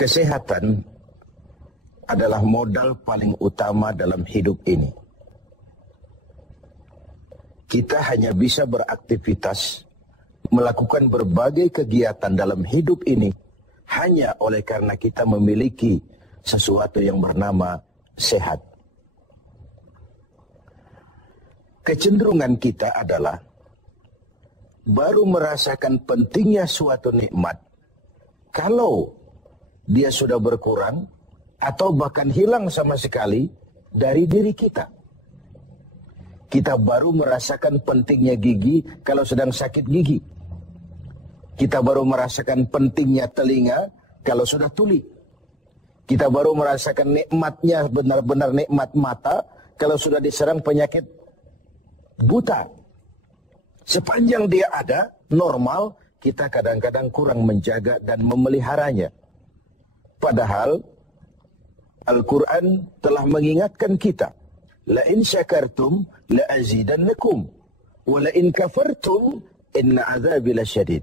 Kesehatan adalah modal paling utama dalam hidup ini. Kita hanya bisa beraktivitas, melakukan berbagai kegiatan dalam hidup ini hanya oleh karena kita memiliki sesuatu yang bernama sehat. Kecenderungan kita adalah baru merasakan pentingnya suatu nikmat kalau dia sudah berkurang atau bahkan hilang sama sekali dari diri kita. Kita baru merasakan pentingnya gigi kalau sedang sakit gigi. Kita baru merasakan pentingnya telinga kalau sudah tuli. Kita baru merasakan nikmatnya, benar-benar nikmat mata kalau sudah diserang penyakit buta. Sepanjang dia ada, normal, kita kadang-kadang kurang menjaga dan memeliharanya. Padahal Al-Quran telah mengingatkan kita, la in syakartum la azidannakum wa la in kafartum inna azabi lasyadid.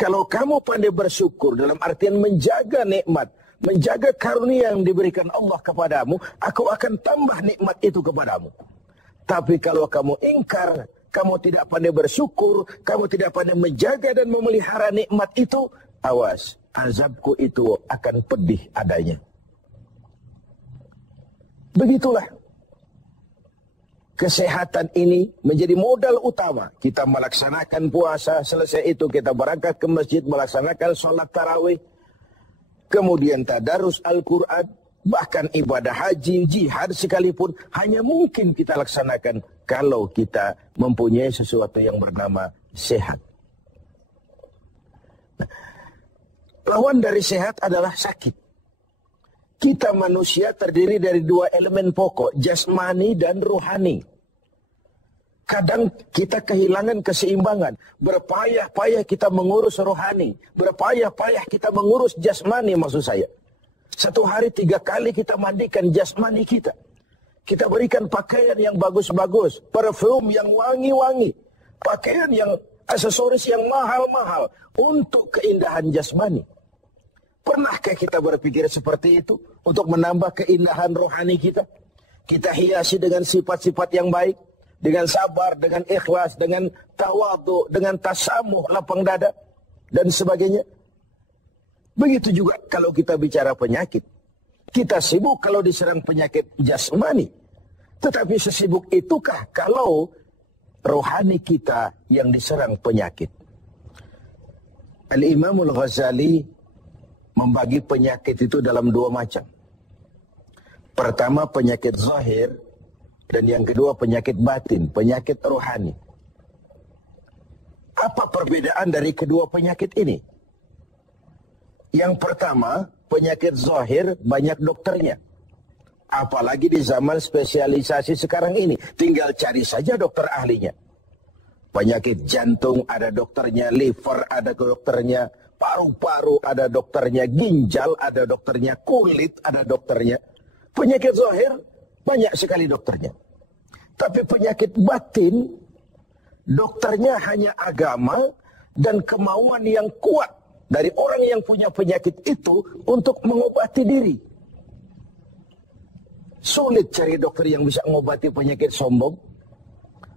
Kalau kamu pandai bersyukur dalam artian menjaga nikmat, menjaga karunia yang diberikan Allah kepadamu, aku akan tambah nikmat itu kepadamu. Tapi kalau kamu ingkar, kamu tidak pandai bersyukur, kamu tidak pandai menjaga dan memelihara nikmat itu, awas, azabku itu akan pedih adanya. Begitulah. Kesehatan ini menjadi modal utama. Kita melaksanakan puasa, selesai itu kita berangkat ke masjid, melaksanakan sholat tarawih, kemudian tadarus Al-Quran, bahkan ibadah haji, jihad sekalipun, hanya mungkin kita laksanakan kalau kita mempunyai sesuatu yang bernama sehat. Lawan dari sehat adalah sakit. Kita manusia terdiri dari dua elemen pokok, jasmani dan rohani. Kadang kita kehilangan keseimbangan. Berpayah-payah kita mengurus rohani. Berpayah-payah kita mengurus jasmani maksud saya. Satu hari 3 kali kita mandikan jasmani kita. Kita berikan pakaian yang bagus-bagus. Parfum yang wangi-wangi. Pakaian yang aksesoris yang mahal-mahal. Untuk keindahan jasmani. Pernahkah kita berpikir seperti itu untuk menambah keindahan rohani kita? Kita hiasi dengan sifat-sifat yang baik, dengan sabar, dengan ikhlas, dengan tawadhu, dengan tasamuh, lapang dada, dan sebagainya. Begitu juga kalau kita bicara penyakit. Kita sibuk kalau diserang penyakit jasmani. Tetapi sesibuk itukah kalau rohani kita yang diserang penyakit? Al-Imam Al-Ghazali membagi penyakit itu dalam 2 macam. Pertama penyakit zahir dan yang kedua penyakit batin, penyakit rohani. Apa perbedaan dari kedua penyakit ini? Yang pertama, penyakit zahir banyak dokternya. Apalagi di zaman spesialisasi sekarang ini, tinggal cari saja dokter ahlinya. Penyakit jantung ada dokternya, liver ada dokternya, paru-paru ada dokternya, ginjal ada dokternya, kulit ada dokternya. Penyakit zahir banyak sekali dokternya. Tapi penyakit batin, dokternya hanya agama dan kemauan yang kuat dari orang yang punya penyakit itu untuk mengobati diri. Sulit cari dokter yang bisa mengobati penyakit sombong,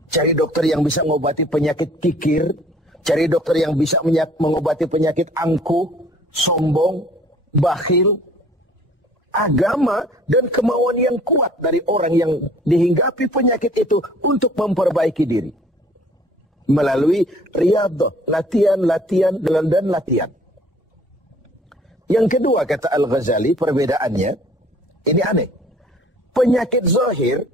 cari dokter yang bisa mengobati penyakit kikir, cari dokter yang bisa mengobati penyakit angkuh, sombong, bakhil. Agama dan kemauan yang kuat dari orang yang dihinggapi penyakit itu untuk memperbaiki diri. Melalui riyadhah, latihan, dan latihan. Yang kedua kata Al-Ghazali, perbedaannya, ini aneh. Penyakit zahir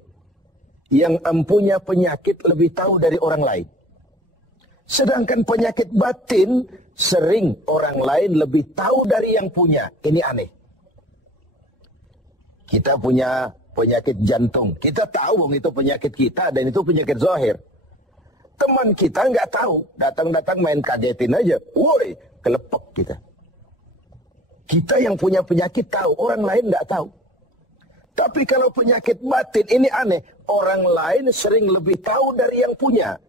yang empunya penyakit lebih tahu dari orang lain. Sedangkan penyakit batin sering orang lain lebih tahu dari yang punya. Ini aneh. Kita punya penyakit jantung. Kita tahu itu penyakit kita dan itu penyakit zahir. Teman kita nggak tahu. Datang-datang main kagetin aja. Woi, kelepek kita. Kita yang punya penyakit tahu. Orang lain nggak tahu. Tapi kalau penyakit batin ini aneh. Orang lain sering lebih tahu dari yang punya.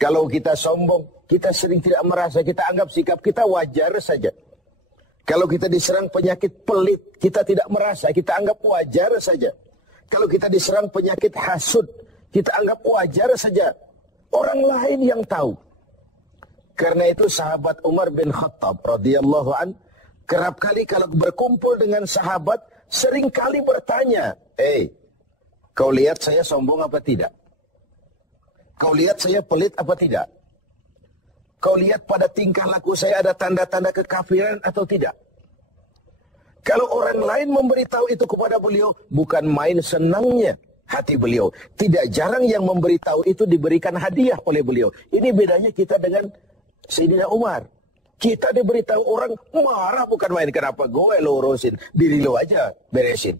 Kalau kita sombong, kita sering tidak merasa, kita anggap sikap kita wajar saja. Kalau kita diserang penyakit pelit, kita tidak merasa, kita anggap wajar saja. Kalau kita diserang penyakit hasud, kita anggap wajar saja. Orang lain yang tahu. Karena itu sahabat Umar bin Khattab radhiyallahu an kerap kali kalau berkumpul dengan sahabat sering kali bertanya, kau lihat saya sombong apa tidak? Kau lihat saya pelit apa tidak? Kau lihat pada tingkah laku saya ada tanda-tanda kekafiran atau tidak? Kalau orang lain memberitahu itu kepada beliau, bukan main senangnya hati beliau. Tidak jarang yang memberitahu itu diberikan hadiah oleh beliau. Ini bedanya kita dengan Sayyidina Umar. Kita diberitahu orang marah bukan main. Kenapa gue lo urusin? Diri lo aja beresin.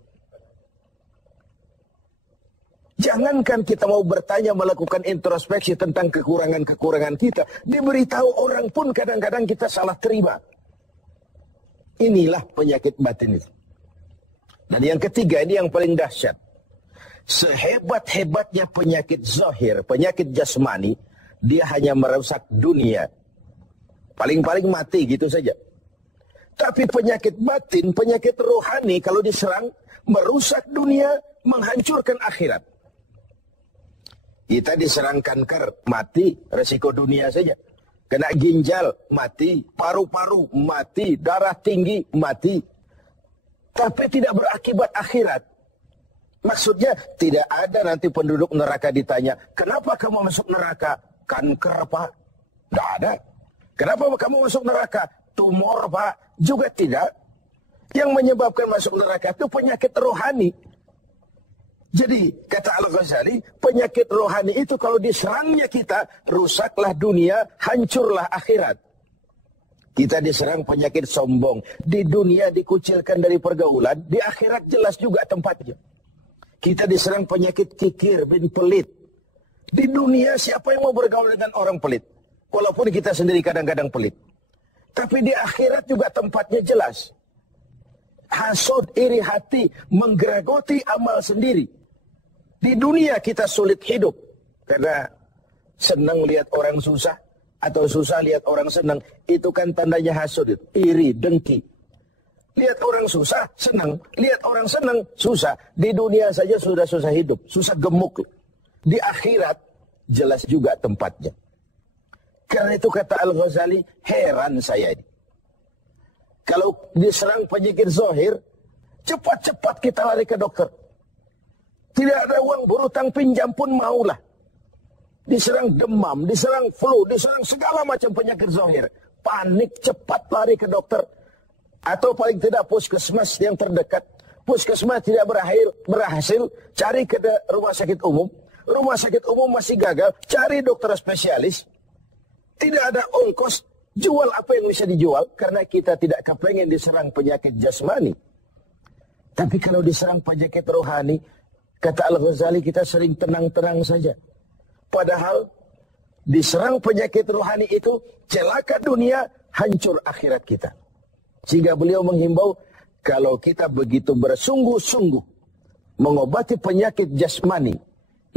Jangankan kita mau bertanya, melakukan introspeksi tentang kekurangan-kekurangan kita. Diberitahu orang pun kadang-kadang kita salah terima. Inilah penyakit batin itu. Dan yang ketiga, ini yang paling dahsyat. Sehebat-hebatnya penyakit zahir, penyakit jasmani, dia hanya merusak dunia. Paling-paling mati gitu saja. Tapi penyakit batin, penyakit rohani kalau diserang, merusak dunia, menghancurkan akhirat. Kita diserang kanker, mati, resiko dunia saja. Kena ginjal, mati. Paru-paru, mati. Darah tinggi, mati. Tapi tidak berakibat akhirat. Maksudnya, tidak ada nanti penduduk neraka ditanya, kenapa kamu masuk neraka? Kanker, Pak? Tidak ada. Kenapa kamu masuk neraka? Tumor, Pak? Juga tidak. Yang menyebabkan masuk neraka itu penyakit rohani. Jadi, kata Al-Ghazali, penyakit rohani itu kalau diserangnya kita, rusaklah dunia, hancurlah akhirat. Kita diserang penyakit sombong. Di dunia dikucilkan dari pergaulan, di akhirat jelas juga tempatnya. Kita diserang penyakit kikir bin pelit. Di dunia siapa yang mau bergaul dengan orang pelit? Walaupun kita sendiri kadang-kadang pelit. Tapi di akhirat juga tempatnya jelas. Hasud, iri hati, menggerogoti amal sendiri. Di dunia kita sulit hidup karena senang lihat orang susah atau susah lihat orang senang. Itu kan tandanya hasud, iri, dengki. Lihat orang susah, senang. Lihat orang senang, susah. Di dunia saja sudah susah hidup, susah gemuk. Di akhirat jelas juga tempatnya. Karena itu kata Al-Ghazali, heran saya ini. Kalau diserang penyakit zahir, cepat-cepat kita lari ke dokter. Tidak ada uang berutang pinjam pun maulah. Diserang demam, diserang flu, diserang segala macam penyakit zahir. Panik, cepat lari ke dokter. Atau paling tidak puskesmas yang terdekat. Puskesmas tidak berhasil, cari ke rumah sakit umum. Rumah sakit umum masih gagal, cari dokter spesialis. Tidak ada ongkos, jual apa yang bisa dijual. Karena kita tidak kepengen diserang penyakit jasmani. Tapi kalau diserang penyakit rohani, kata Al-Ghazali, kita sering tenang-tenang saja. Padahal diserang penyakit rohani itu celaka dunia, hancur akhirat kita. Sehingga beliau menghimbau, kalau kita begitu bersungguh-sungguh mengobati penyakit jasmani,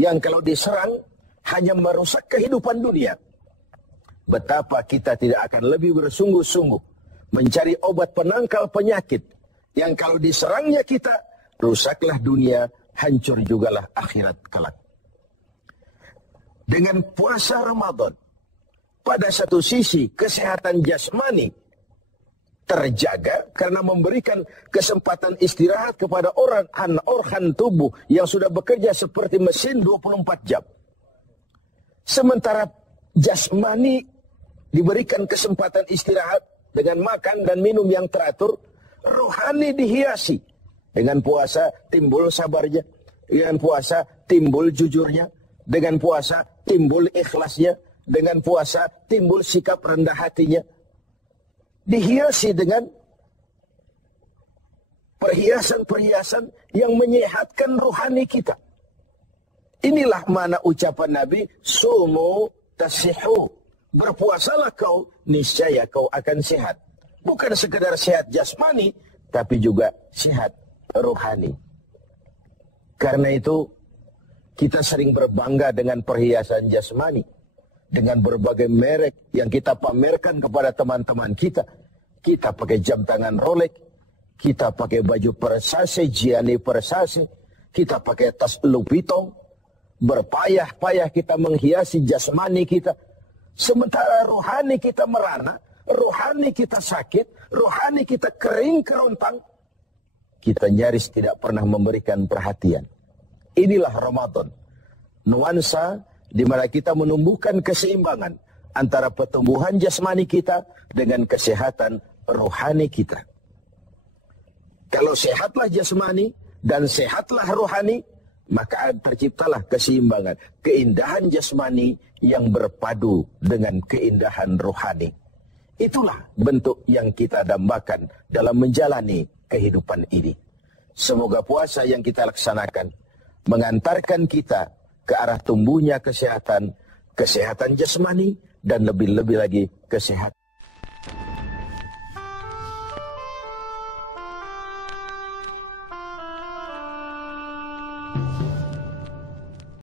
yang kalau diserang hanya merusak kehidupan dunia, betapa kita tidak akan lebih bersungguh-sungguh mencari obat penangkal penyakit, yang kalau diserangnya kita, rusaklah dunia, hancur jugalah akhirat kelak. Dengan puasa Ramadan, pada satu sisi kesehatan jasmani terjaga karena memberikan kesempatan istirahat kepada organ tubuh yang sudah bekerja seperti mesin 24 jam. Sementara jasmani diberikan kesempatan istirahat dengan makan dan minum yang teratur, rohani dihiasi. Dengan puasa timbul sabarnya, dengan puasa timbul jujurnya, dengan puasa timbul ikhlasnya, dengan puasa timbul sikap rendah hatinya. Dihiasi dengan perhiasan-perhiasan yang menyehatkan rohani kita. Inilah mana ucapan Nabi, sumu tasihu. Berpuasalah kau, niscaya kau akan sehat. Bukan sekedar sehat jasmani, tapi juga sehat rohani. Karena itu kita sering berbangga dengan perhiasan jasmani, dengan berbagai merek yang kita pamerkan kepada teman-teman kita. kita pakai jam tangan Rolex, kita pakai baju Versace, Gianni Versace, kita pakai tas Louis Vuitton, berpayah-payah kita menghiasi jasmani kita. Sementara rohani kita merana, rohani kita sakit, rohani kita kering kerontang. Kita nyaris tidak pernah memberikan perhatian. Inilah Ramadan. Nuansa di mana kita menumbuhkan keseimbangan antara pertumbuhan jasmani kita dengan kesehatan rohani kita. Kalau sehatlah jasmani dan sehatlah rohani, maka terciptalah keseimbangan, keindahan jasmani yang berpadu dengan keindahan rohani. Itulah bentuk yang kita dambakan dalam menjalani kehidupan ini. Semoga puasa yang kita laksanakan mengantarkan kita ke arah tumbuhnya kesehatan jasmani dan lebih-lebih lagi kesehatan